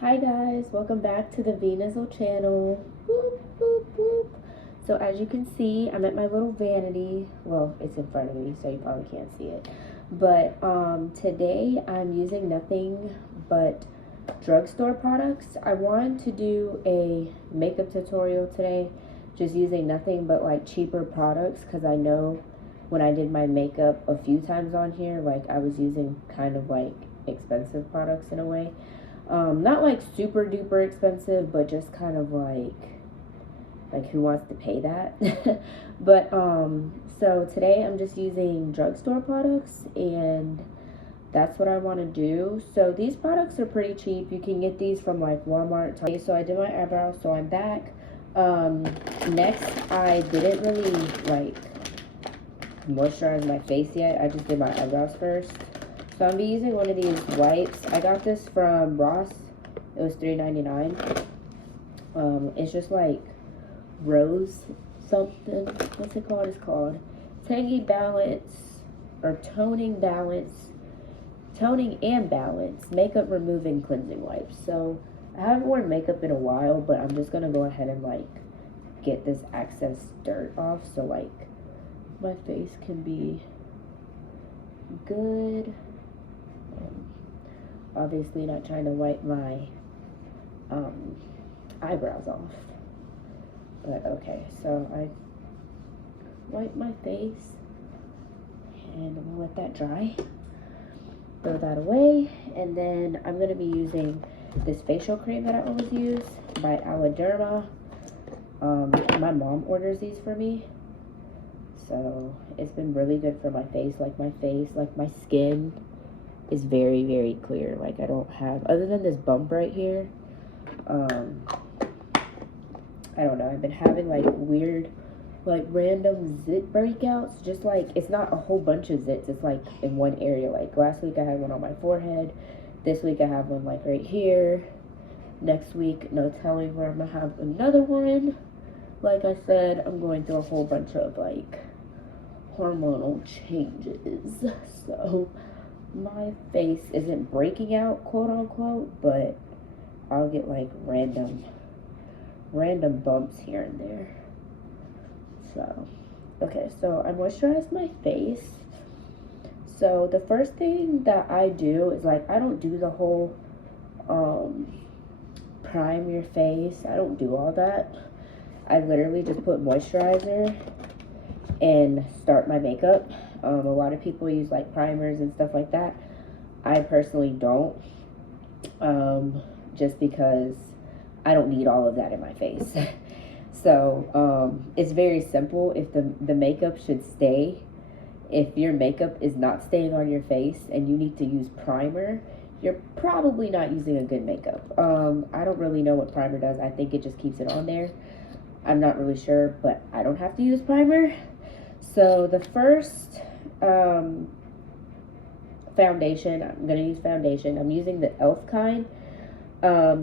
Hi guys, welcome back to the Venizzle channel. Boop, boop, boop. So as you can see, I'm at my little vanity. Well, it's in front of me, so you probably can't see it. But today I'm using nothing but drugstore products. I wanted to do a makeup tutorial today, just using nothing but like cheaper products, because I know when I did my makeup a few times on here, like I was using kind of like expensive products in a way. Not like super duper expensive, but just kind of like who wants to pay that? But so today I'm just using drugstore products, and that's what I want to do. So these products are pretty cheap. You can get these from like Walmart. So I did my eyebrows, so I'm back. Next, I didn't really like moisturize my face yet. I just did my eyebrows first. So I'm gonna be using one of these wipes. I got this from Ross. It was $3.99. It's just like rose something. What's it called? It's called Tangy Balance or Toning Balance. Toning and Balance Makeup Removing Cleansing Wipes. So I haven't worn makeup in a while, but I'm just gonna go ahead and like get this excess dirt off, so like my face can be good. Obviously not trying to wipe my eyebrows off, but okay. So I wipe my face and I'm gonna let that dry, throw that away, and then I'm gonna be using this facial cream that I always use by Derma. My mom orders these for me, so it's been really good for my face. Like my skin is very, very clear. Like I don't have, other than this bump right here, I don't know, I've been having like weird, like random zit breakouts. Just like, it's not a whole bunch of zits, it's like in one area. Like last week I had one on my forehead, this week I have one like right here, next week no telling where I'm gonna have another one. Like I said, I'm going through a whole bunch of like hormonal changes, so my face isn't breaking out, quote unquote, but I'll get like random bumps here and there. So okay, so I moisturize my face. So the first thing that I do is like, I don't do the whole prime your face. I don't do all that. I literally just put moisturizer and start my makeup. A lot of people use like primers and stuff like that. I personally don't, just because I don't need all of that in my face. So it's very simple. If the makeup should stay, if your makeup is not staying on your face and you need to use primer, you're probably not using a good makeup. I don't really know what primer does. I think it just keeps it on there. I'm not really sure, but I don't have to use primer. So the first foundation, I'm going to use foundation. I'm using the e.l.f. kind.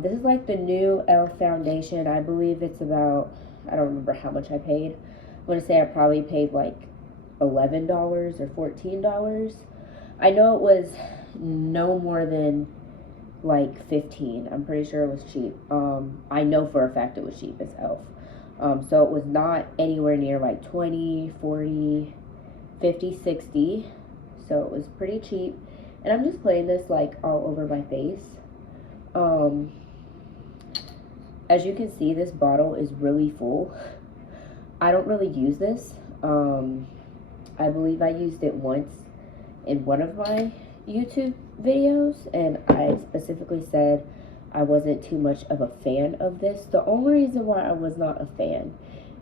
This is like the new e.l.f. foundation. I believe it's about, I don't remember how much I paid. I'm going to say I probably paid like $11 or $14. I know it was no more than like 15. I'm pretty sure it was cheap. I know for a fact it was cheap. It's e.l.f. So it was not anywhere near like 20, 40, 50, 60. So it was pretty cheap. And I'm just playing this like all over my face. As you can see, this bottle is really full. I don't really use this. I believe I used it once in one of my YouTube videos, and I specifically said I wasn't too much of a fan of this. The only reason why I was not a fan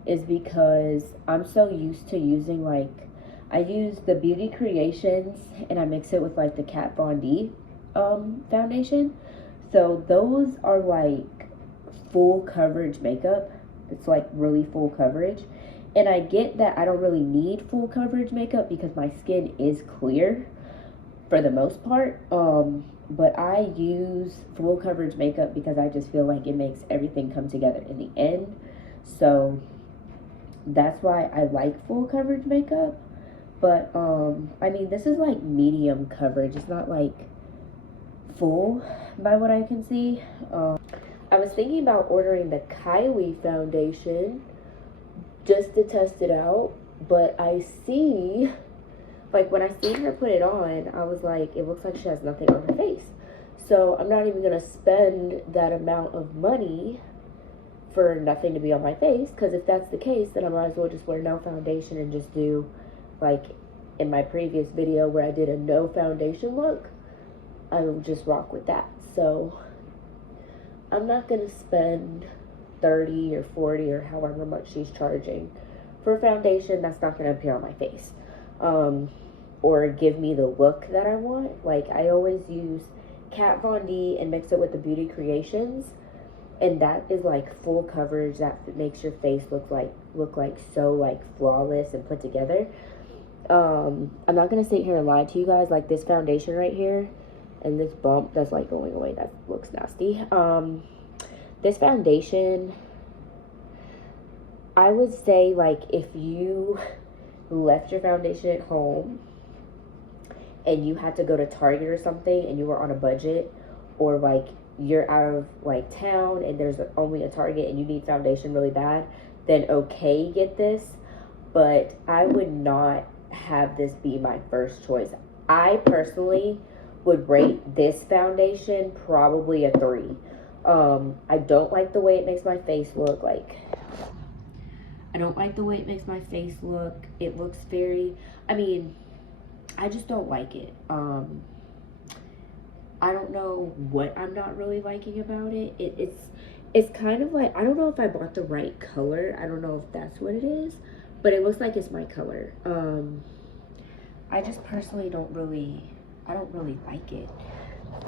is because I'm so used to using, like, I use the Beauty Creations and I mix it with like the Kat Von D foundation. So those are like full coverage makeup. It's like really full coverage. And I get that I don't really need full coverage makeup because my skin is clear for the most part. But I use full coverage makeup because I just feel like it makes everything come together in the end. So that's why I like full coverage makeup. But I mean, this is like medium coverage. It's not like full by what I can see. I was thinking about ordering the Kylie foundation just to test it out, but I see, like when I seen her put it on, I was like, it looks like she has nothing on her face. So I'm not even gonna spend that amount of money for nothing to be on my face, because if that's the case, then I might as well just wear no foundation and just do, like in my previous video where I did a no foundation look, I will just rock with that. So I'm not gonna spend 30 or 40 or however much she's charging for a foundation that's not gonna appear on my face, or give me the look that I want. Like I always use Kat Von D and mix it with the Beauty Creations, and that is like full coverage that makes your face look like so like flawless and put together. I'm not gonna sit here and lie to you guys, like this foundation right here and this bump that's like going away, that looks nasty. This foundation, I would say, like if you left your foundation at home and you had to go to Target or something and you were on a budget, or like you're out of like town and there's only a Target and you need foundation really bad, then okay, get this. But I would not have this be my first choice. I personally would rate this foundation probably a 3. I don't like the way it makes my face look. Like, I don't like the way it makes my face look. It looks very, I mean, I just don't like it. I don't know what I'm not really liking about it. It's kind of like, I don't know if I bought the right color. I don't know if that's what it is, but it looks like it's my color. I just personally don't really like it.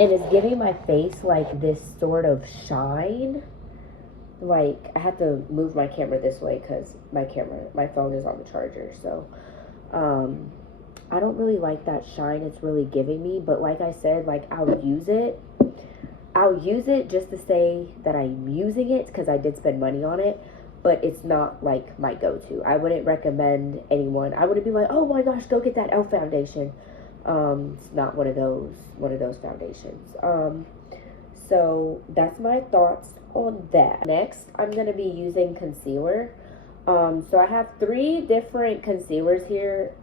And it's giving my face like this sort of shine. Like I had to move my camera this way because my phone is on the charger. So I don't really like that shine it's really giving me. But like I said, like I'll use it just to say that I'm using it, because I did spend money on it. But it's not like my go-to. I wouldn't recommend anyone. I wouldn't be like, oh my gosh, go get that e.l.f. foundation. It's not one of those foundations. So that's my thoughts on that. Next, I'm gonna be using concealer. So I have 3 different concealers here.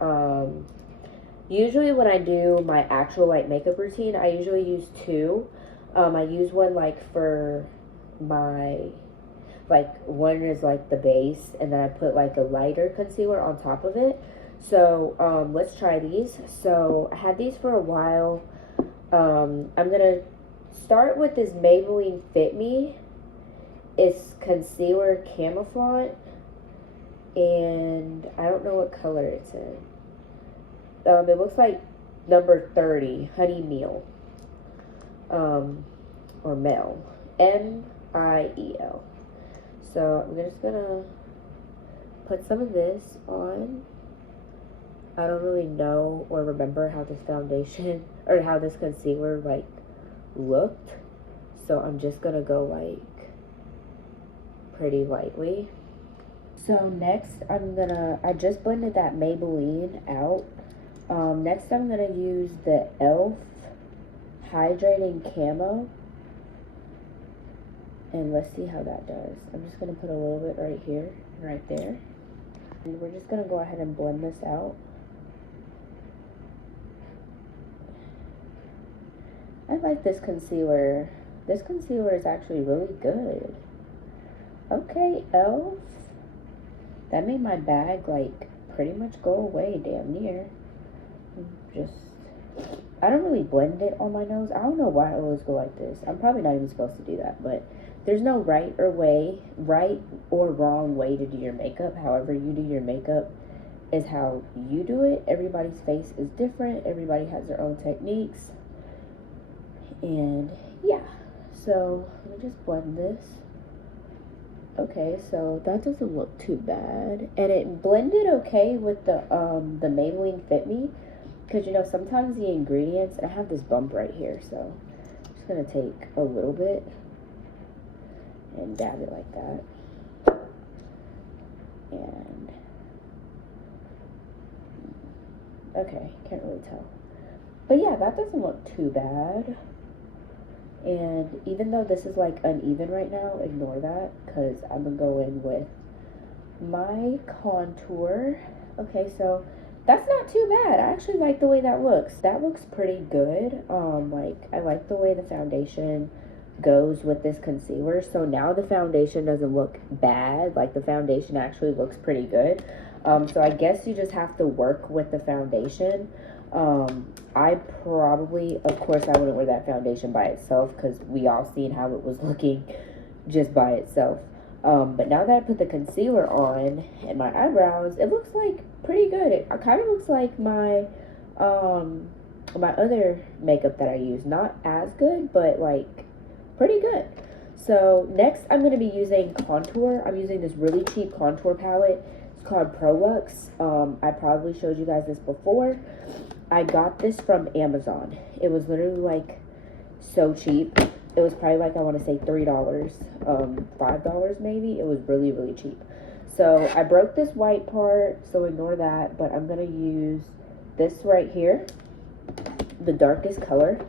Usually when I do my actual like makeup routine, I usually use 2. I use one like for my, like one is like the base, and then I put like a lighter concealer on top of it. So let's try these. So I had these for a while. I'm gonna start with this Maybelline Fit Me. It's concealer camouflage, and I don't know what color it's in. It looks like number 30, Honey Meal, or Mel, M-I-E-L. So I'm just gonna put some of this on. I don't really know or remember how this foundation or how this concealer like looked, so I'm just gonna go like pretty lightly. So next I just blended that Maybelline out. Next I'm gonna use the e.l.f. Hydrating Camo, and let's see how that does. I'm just gonna put a little bit right here, right there, and we're just gonna go ahead and blend this out. I like this concealer. This concealer is actually really good. Okay, e.l.f. That made my bag like pretty much go away, damn near. I don't really blend it on my nose. I don't know why I always go like this. I'm probably not even supposed to do that, but there's no right or wrong way to do your makeup. However you do your makeup is how you do it. Everybody's face is different. Everybody has their own techniques. And yeah, so let me just blend this. Okay, so that doesn't look too bad, and it blended okay with the Maybelline Fit Me, because you know sometimes the ingredients, and I have this bump right here, so I'm just gonna take a little bit and dab it like that, and okay, can't really tell, but yeah, that doesn't look too bad. And even though this is like uneven right now, ignore that because I'm gonna go in with my contour. Okay, so that's not too bad. I actually like the way that looks. That looks pretty good. Like I like the way the foundation goes with this concealer. So now the foundation doesn't look bad. Like the foundation actually looks pretty good. So I guess you just have to work with the foundation. I probably, of course, I wouldn't wear that foundation by itself because we all seen how it was looking just by itself. But now that I put the concealer on and my eyebrows, it looks like pretty good. It kind of looks like my my other makeup that I use. Not as good, but like pretty good. So next I'm going to be using contour. I'm using this really cheap contour palette. It's called Prolux. I probably showed you guys this before. I got this from Amazon. It was literally like so cheap. It was probably like, I want to say $3, $5 maybe. It was really, really cheap. So I broke this white part, so ignore that. But I'm going to use this right here, the darkest color.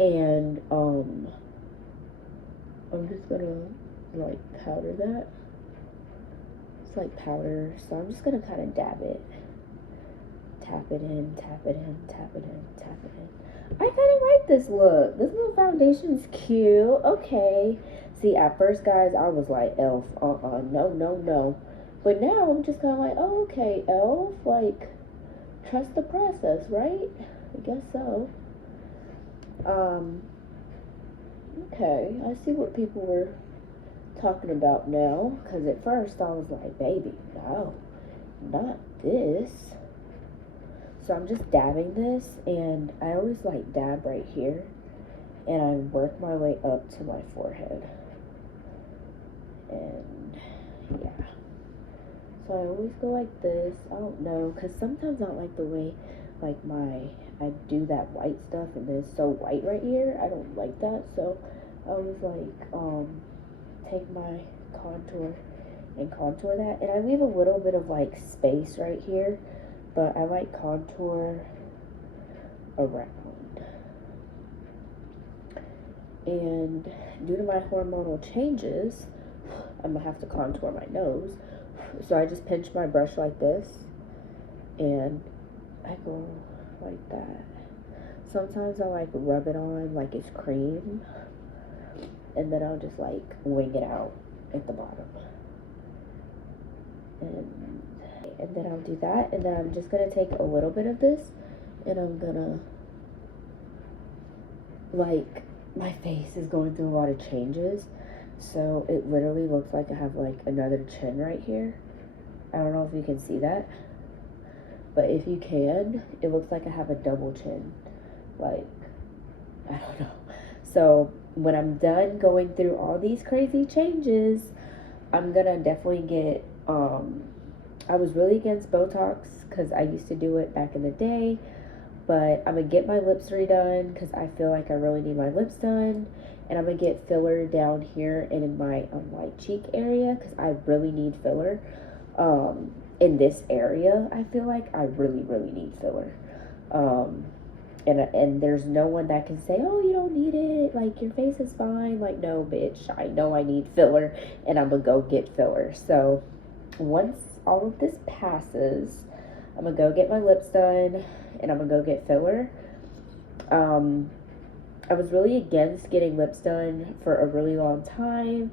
And I'm just going to like powder that. It's like powder, so I'm just going to kind of dab it. Tap it in, tap it in, tap it in, tap it in. I kind of like this look. This little foundation's cute. Okay. See, at first, guys, I was like, Elf, no, no, no. But now I'm just kind of like, oh, okay, Elf, like, trust the process, right? I guess so. Okay, I see what people were talking about now. Because at first, I was like, baby, no, not this. So I'm just dabbing this, and I always like dab right here, and I work my way up to my forehead, and yeah. So I always go like this. I don't know, because sometimes I don't like the way, like I do that white stuff, and it's so white right here. I don't like that, so I always like, take my contour and contour that, and I leave a little bit of like space right here. But I like contour around. And due to my hormonal changes, I'm gonna have to contour my nose. So I just pinch my brush like this, and I go like that. Sometimes I like rub it on like it's cream, and then I'll just like wing it out at the bottom. And then I'll do that, and then I'm just gonna take a little bit of this, and I'm gonna, like, my face is going through a lot of changes, so it literally looks like I have like another chin right here. I don't know if you can see that, but if you can, it looks like I have a double chin. Like, I don't know. So when I'm done going through all these crazy changes, I'm gonna definitely get I was really against Botox because I used to do it back in the day, but I'm going to get my lips redone because I feel like I really need my lips done, and I'm going to get filler down here and in my like cheek area because I really need filler. In this area, I feel like I really, really need filler. And there's no one that can say, oh, you don't need it, like your face is fine. Like, no, bitch, I know I need filler, and I'm going to go get filler. So once all of this passes, I'm gonna go get my lips done, and I'm gonna go get filler. I was really against getting lips done for a really long time,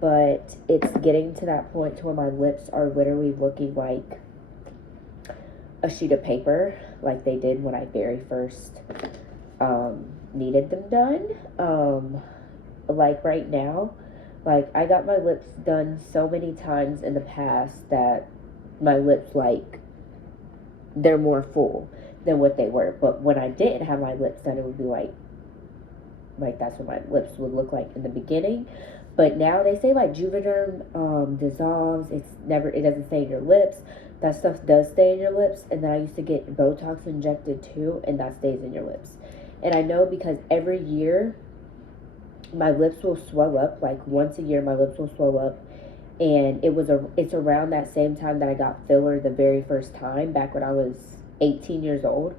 but it's getting to that point to where my lips are literally looking like a sheet of paper, like they did when I very first needed them done. Like right now, like, I got my lips done so many times in the past that my lips, like, they're more full than what they were. But when I didn't have my lips done, it would be like that's what my lips would look like in the beginning. But now they say, like, Juvederm dissolves. It doesn't stay in your lips. That stuff does stay in your lips. And then I used to get Botox injected, too, and that stays in your lips. And I know because every year my lips will swell up. Like once a year my lips will swell up, and it's around that same time that I got filler the very first time, back when I was 18 years old.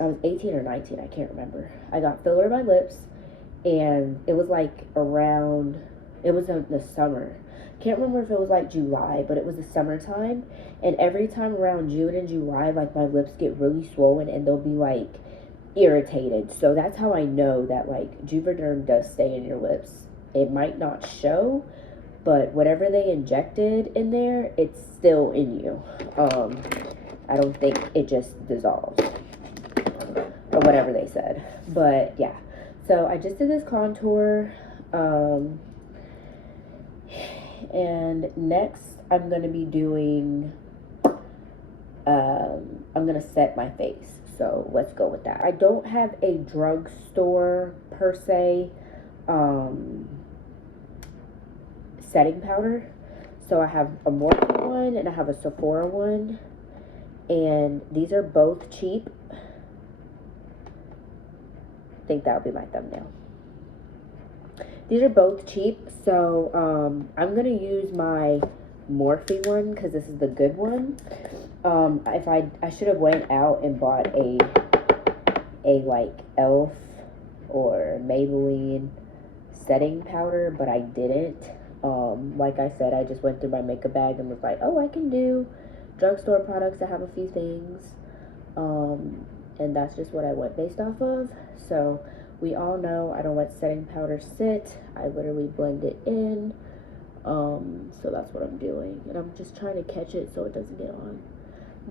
I was 18 or 19, I can't remember. I got filler in my lips, and it was like around, it was in the summer. Can't remember if it was like July, but it was the summertime. And every time around June and July, like my lips get really swollen and they'll be like irritated. So that's how I know that like Juvederm does stay in your lips. It might not show, but whatever they injected in there, it's still in you. I don't think it just dissolves or whatever they said. But yeah, so I just did this contour. And next I'm going to be doing, I'm going to set my face. So let's go with that. I don't have a drugstore per se setting powder. So I have a Morphe one and I have a Sephora one. And these are both cheap. I think that'll be my thumbnail. These are both cheap, so I'm gonna use my Morphe one because this is the good one. If I should have went out and bought a like Elf or Maybelline setting powder, but I didn't. Like I said, I just went through my makeup bag and was like, oh, I can do drugstore products that have a few things, and that's just what I went based off of. So we all know I don't let setting powder sit. I literally blend it in. So that's what I'm doing. And I'm just trying to catch it so it doesn't get on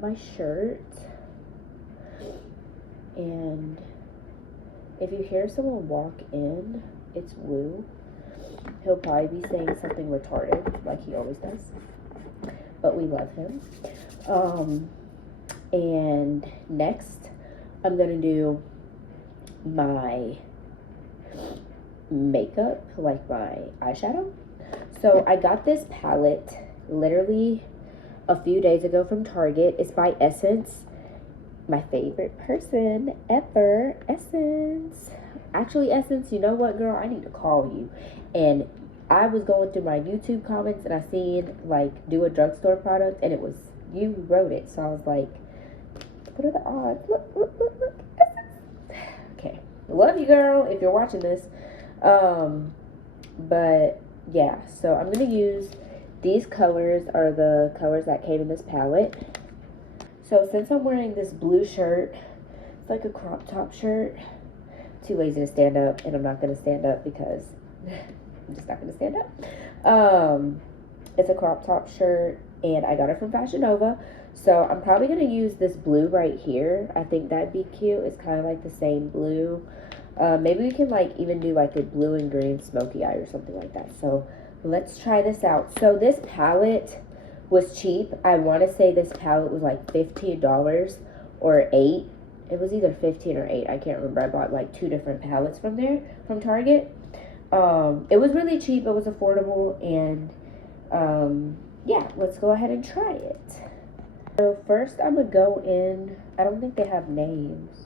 my shirt. And if you hear someone walk in, it's Woo. He'll probably be saying something retarded, like he always does. But we love him. And next, I'm going to do my makeup, like my eyeshadow. So I got this palette literally a few days ago from Target. It's by Essence, my favorite person ever, Essence. Actually, Essence, you know what, girl, I need to call you. And I was going through my YouTube comments and I seen like do a drugstore product and it was you who wrote it. So I was like, what are the odds? Look, Essence. Okay, love you, girl, if you're watching this. But yeah, so I'm gonna use these colors, are the colors that came in this palette. So since I'm wearing this blue shirt, it's like a crop top shirt. Too lazy to stand up, and I'm not gonna stand up because I'm just not gonna stand up. It's a crop top shirt and I got it from Fashion Nova. So I'm probably gonna use this blue right here. I think that'd be cute. It's kind of like the same blue. Maybe we can like even do like a blue and green smoky eye or something like that. So let's try this out. So this palette was cheap. I want to say this palette was like $15 or $8. It was either 15 or 8. I can't remember. I bought like 2 different palettes from there, from Target. It was really cheap. It was affordable. And yeah, let's go ahead and try it. So first I'm going to go in. I don't think they have names.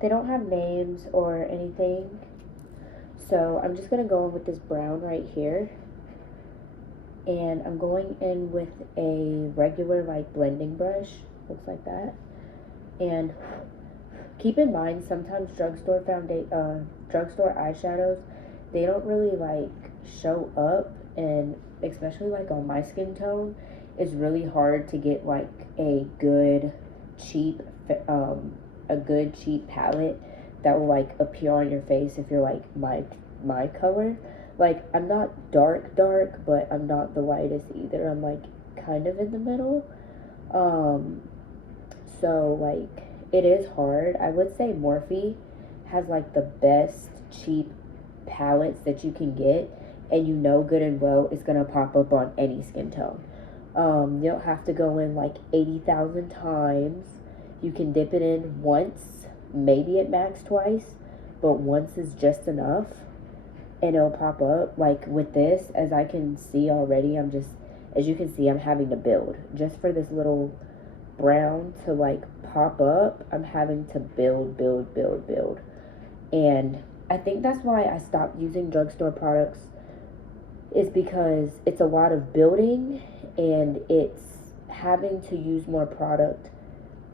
They don't have names or anything. So I'm just going to go in with this brown right here. And I'm going in with a regular like blending brush. Looks like that. And keep in mind, sometimes drugstore eyeshadows, they don't really like show up. And especially like on my skin tone, it's really hard to get like a good cheap palette that will like appear on your face if you're like my color. Like, I'm not dark, but I'm not the lightest either. I'm like kind of in the middle. So like it is hard. I would say Morphe has like the best cheap palettes that you can get, and you know good and well it's gonna pop up on any skin tone. You don't have to go in like 80,000 times. You can dip it in once, maybe at max twice, but once is just enough and it'll pop up. Like with this, as I can see already, as you can see, I'm having to build. Just for this little brown to like pop up, I'm having to build. And I think that's why I stopped using drugstore products is because it's a lot of building and it's having to use more product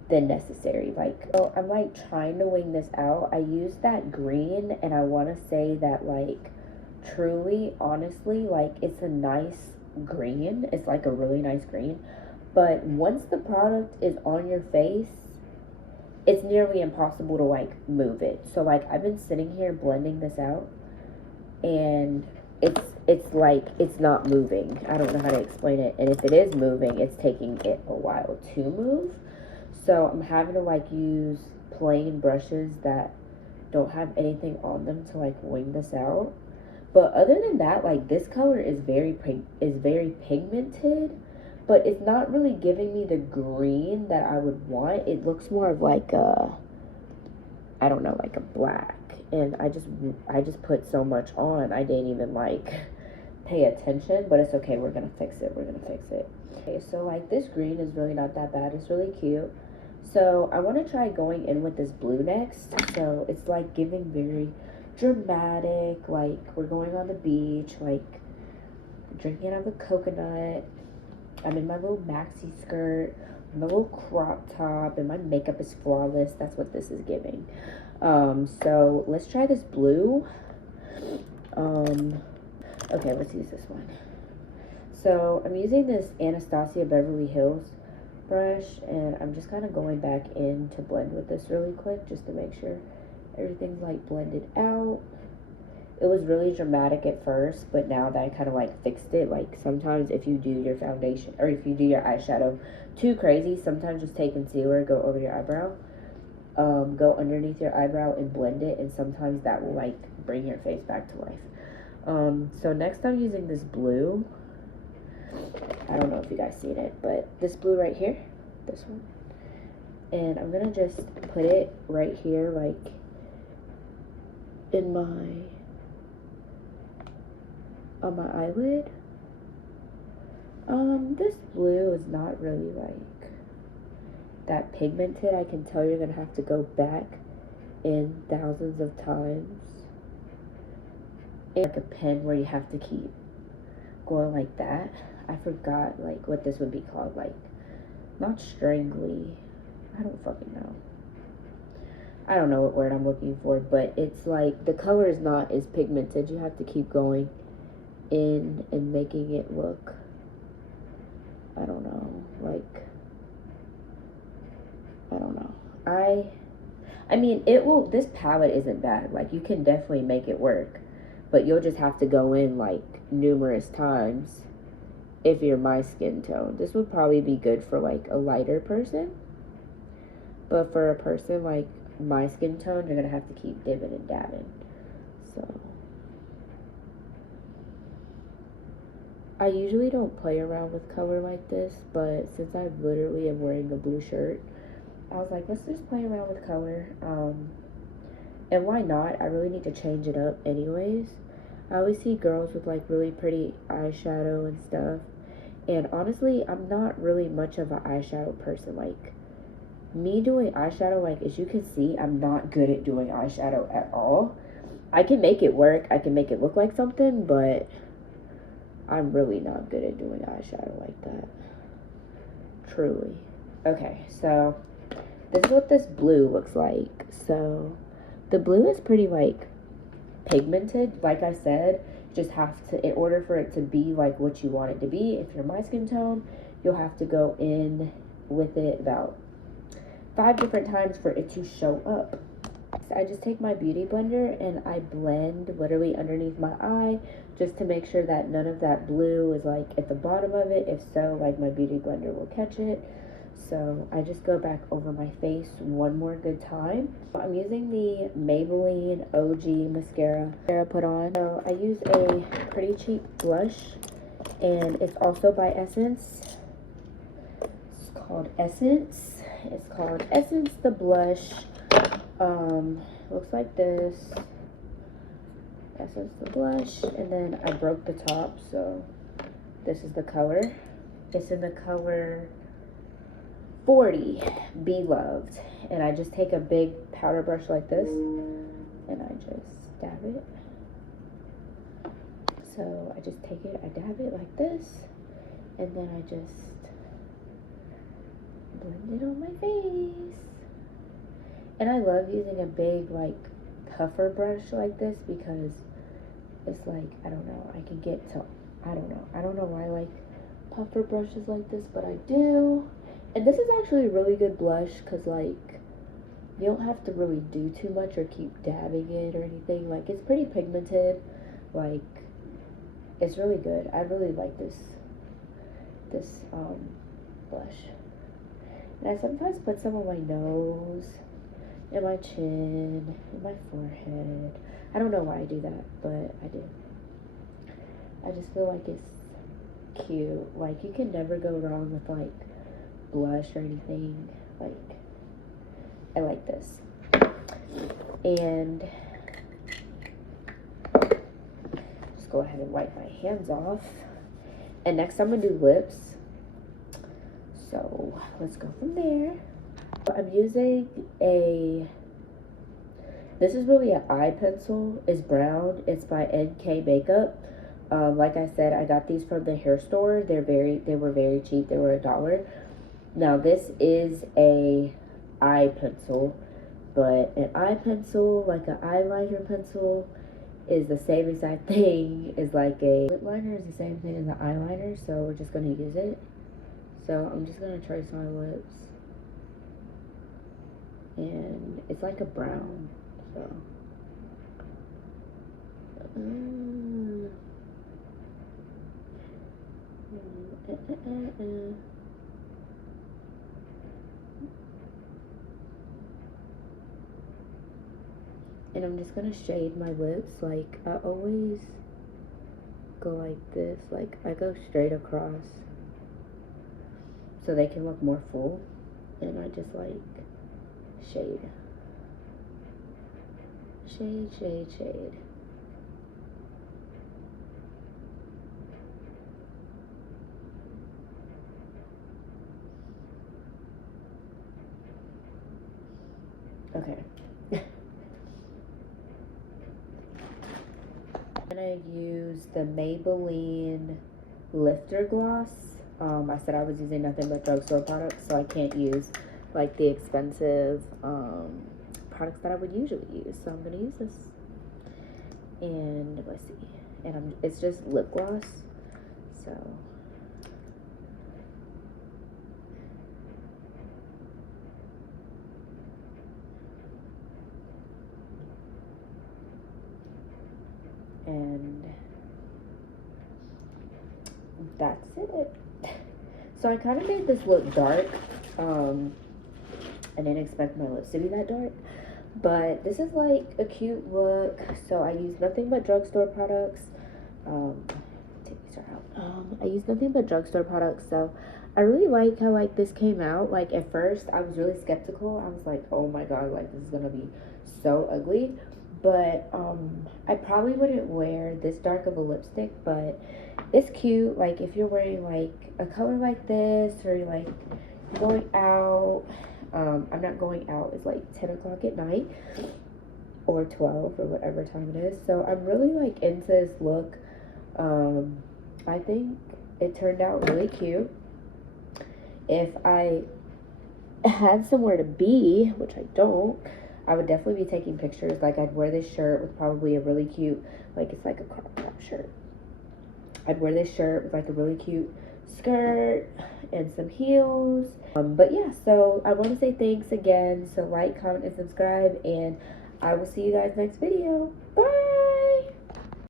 than necessary. Like, so I'm like trying to wing this out. I used that green and I want to say that like truly, honestly, like it's a nice green. It's like a really nice green. But once the product is on your face, it's nearly impossible to like move it. So like I've been sitting here blending this out and it's like it's not moving. I don't know how to explain it. And if it is moving, it's taking it a while to move. So I'm having to like use plain brushes that don't have anything on them to like wing this out. But other than that, like this color is very pigmented, but it's not really giving me the green that I would want. It looks more of like a, I don't know, like a black. And I just put so much on, I didn't even like pay attention, but it's okay. We're gonna fix it. Okay, so like this green is really not that bad. It's really cute. So I want to try going in with this blue next. So it's like giving very dramatic, like we're going on the beach, like drinking out of a coconut. I'm in my little maxi skirt, my little crop top, and my makeup is flawless. That's what this is giving. So let's try this blue. Okay, let's use this one. So I'm using this Anastasia Beverly Hills brush, and I'm just kind of going back in to blend with this really quick just to make sure everything's like blended out. It was really dramatic at first, but now that I kind of like fixed it, like sometimes if you do your foundation or if you do your eyeshadow too crazy, sometimes just take concealer, go over your eyebrow, go underneath your eyebrow and blend it, and sometimes that will like bring your face back to life. So next I'm using this blue. I don't know if you guys seen it, but this blue right here, this one, and I'm gonna just put it right here, like in on my eyelid. This blue is not really like that pigmented. I can tell you're gonna have to go back in thousands of times. It's like a pen where you have to keep going like that. I forgot like what this would be called, like not strangly, I don't fucking know. I don't know what word I'm looking for, but it's like the color is not as pigmented. You have to keep going in and making it look, I don't know, like, I don't know. I mean, it will, this palette isn't bad. Like, you can definitely make it work, but you'll just have to go in like numerous times if you're my skin tone. This would probably be good for like a lighter person, but for a person like my skin tone, you're gonna have to keep dipping and dabbing. So I usually don't play around with color like this, but since I literally am wearing a blue shirt, I was like, let's just play around with color. And why not? I really need to change it up anyways. I always see girls with like really pretty eyeshadow and stuff, and honestly, I'm not really much of an eyeshadow person. Like, me doing eyeshadow, like as you can see, I'm not good at doing eyeshadow at all. I can make it work, I can make it look like something, but I'm really not good at doing eyeshadow like that, truly. Okay, so this is what this blue looks like. So the blue is pretty like pigmented, like I said. Just have to, in order for it to be like what you want it to be, if you're my skin tone, you'll have to go in with it about 5 different times for it to show up. So I just take my beauty blender and I blend literally underneath my eye just to make sure that none of that blue is like at the bottom of it. If so, like my beauty blender will catch it. So I just go back over my face one more good time. I'm using the Maybelline OG mascara I put on. So I use a pretty cheap blush, and it's also by Essence. It's called Essence. It's called Essence the blush. Looks like this. Essence the blush, and then I broke the top, so this is the color. It's in the color 40, Be Loved. And I just take a big powder brush like this and I just dab it. So I just take it, I dab it like this, and then I just blend it on my face. And I love using a big, like, puffer brush like this because it's like, I don't know, I can get to, I don't know why I like puffer brushes like this, but I do. And this is actually a really good blush because, like, you don't have to really do too much or keep dabbing it or anything. Like, it's pretty pigmented. Like, it's really good. I really like this blush. And I sometimes put some on my nose, and my chin, and my forehead. I don't know why I do that, but I do. I just feel like it's cute. Like, you can never go wrong with, like, blush or anything. Like, I like this. And just go ahead and wipe my hands off. And next I'm gonna do lips. So let's go from there. I'm using this is really an eye pencil. It's brown. It's by NK Makeup. Like I said, I got these from the hair store. They were very cheap. They were $1. Now this is a eye pencil, but an eye pencil, like an eyeliner pencil, is the same exact thing as like a lip liner is the same thing as an eyeliner. So we're just gonna use it. So I'm just gonna trace my lips, and it's like a brown. So and I'm just gonna shade my lips. Like, I always go like this. Like, I go straight across so they can look more full, and I just like shade. Shade, shade, shade. Okay. I'm gonna use the Maybelline Lifter Gloss. I said I was using nothing but drugstore products, so I can't use like the expensive products that I would usually use. So I'm gonna use this. And let's see. And it's just lip gloss. So and that's it. So I kind of made this look dark. I didn't expect my lips to be that dark, but this is like a cute look. So I use nothing but drugstore products. Take these out. I use nothing but drugstore products. So I really like how like this came out. Like, at first I was really skeptical. I was like, oh my god, like this is gonna be so ugly. But I probably wouldn't wear this dark of a lipstick, but it's cute. Like, if you're wearing like a color like this, or you're like going out. I'm not going out. It's like 10 o'clock at night, or 12, or whatever time it is. So I'm really like into this look. I think it turned out really cute. If I had somewhere to be, which I don't, I would definitely be taking pictures. Like, I'd wear this shirt with probably a really cute, like, it's like a crop top shirt. I'd wear this shirt with like a really cute skirt and some heels. But yeah, so I want to say thanks again. So like, comment, and subscribe, and I will see you guys next video. Bye.